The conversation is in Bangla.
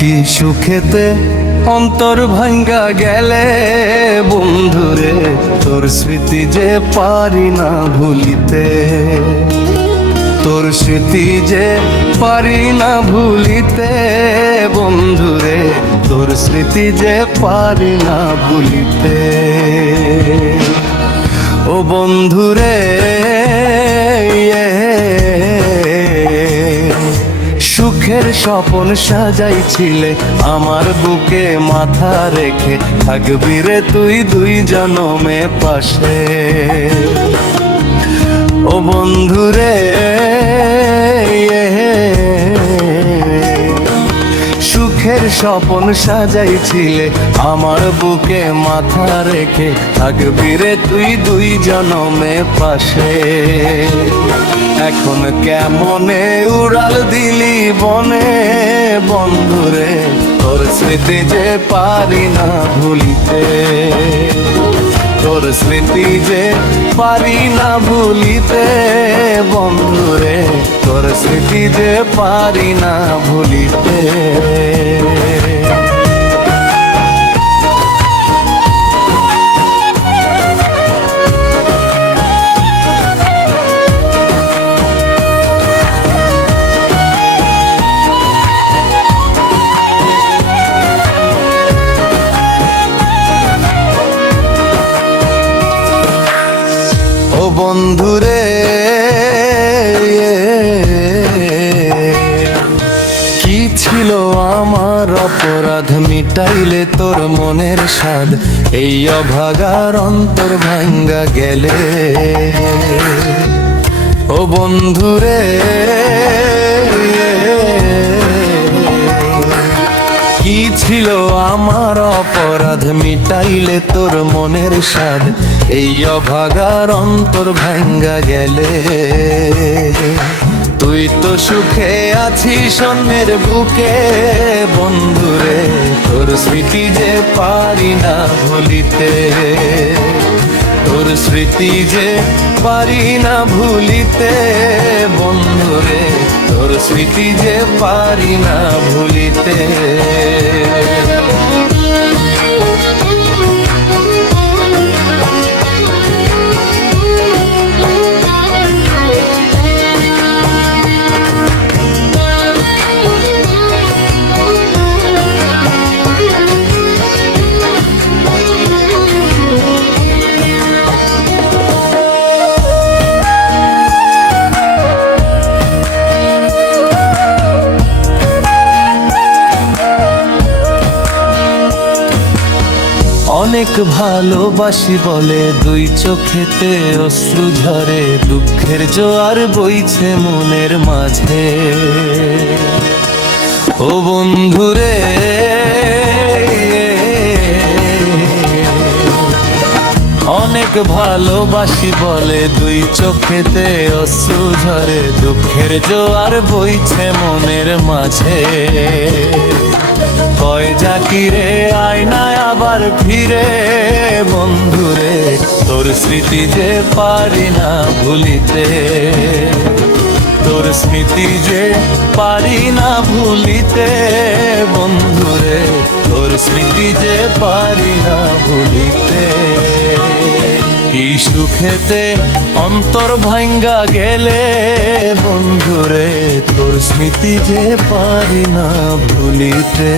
কি সুখেতে অন্তর ভাঙ্গা গেলে বন্ধুরে, তোর স্মৃতি যে পারি না ভুলিতে, তোর স্মৃতি যে পারি না ভুলিতে বন্ধুরে, তোর স্মৃতি যে পারি না ভুলিতে। ও বন্ধুরে, সুখের স্বপন সাজাইছিলে আমার বুকে মাথা রেখে, থাকবি রে তুই দুই জনমে পাশে। ও বন্ধুরে, সুখের স্বপন সাজাইছিলে আমার বুকে মাথা রেখে, থাকবি রে তুই দুই জনমে পাশে। এখন কেমনে উড়াল দিলি বনে বন্ধুরে, তোর স্মৃতি যে পারি না ভুলিতে, তোর স্মৃতি যে পারি না ভুলিতে বন্ধুরে, তোর স্মৃতি যে পারি না ভুলিতে। ও বন্ধুরে, কি ছিল আমার অপরাধ মিটাইলে তোর মনের স্বাদ, এই অভাগার অন্তর ভাঙ্গা গেলে। ও বন্ধুরে, কি ছিল আমার অপরাধ মিটাইলে তোর মনের স্বাদ, এই অভাগার অন্তর ভাঙ্গা গেলে। তুই তো সুখে আছিস অন্যের বুকে বন্ধুরে, তোর স্মৃতি যে পারি না ভুলিতে, তোর স্মৃতি যে পারি না ভুলিতে বন্ধুরে, তোর স্মৃতি যে পারি না ভুলিতে। অনেক ভালোবাসি বলে দুই চোখেতে অশ্রু ঝরে, দুঃখের জোয়ার বইছে মনের মাঝে। ও বন্ধুরে, অনেক ভালোবাসি বলে দুই চোখেতে অশ্রু ঝরে, দুঃখের জোয়ার বইছে মনের মাঝে। কয় জাকিরে আয়নায় আবার ফিরে বন্ধুরে, তোর স্মৃতি যে পারি না ভুলিতে, তোর স্মৃতি যে পারি না ভুলিতে বন্ধুরে, তোর স্মৃতি যে পারি না ভুলিতে। কি সুখেতে অন্তর ভাঙ্গা গেলে বন্ধুরে, তোর স্মৃতি যে পারি না ভুলিতে।